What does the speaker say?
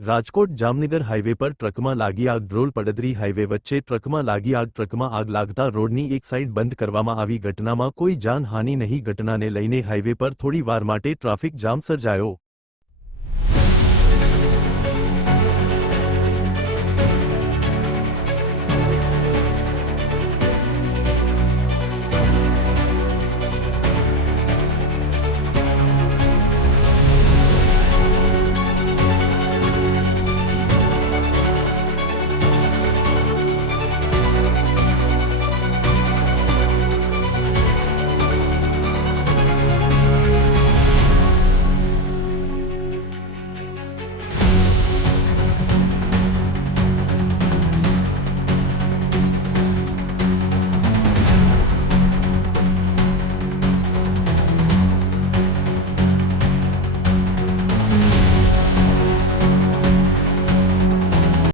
Rajkot Jamnagar highway પર ટ્રકમાં લાગી આગ. ધ્રોલ પડદરી હાઈવે વચ્ચે ટ્રકમાં લાગી આગ. ટ્રકમાં આગ લાગતા રોડની એક સાઈડ બંધ કરવામાં આવી. ઘટનામાં કોઈ જાનહાનિ નહીં. ઘટનાને લઈને હાઈવે પર થોડી વાર માટે ટ્રાફિક જામ સર્જાયો.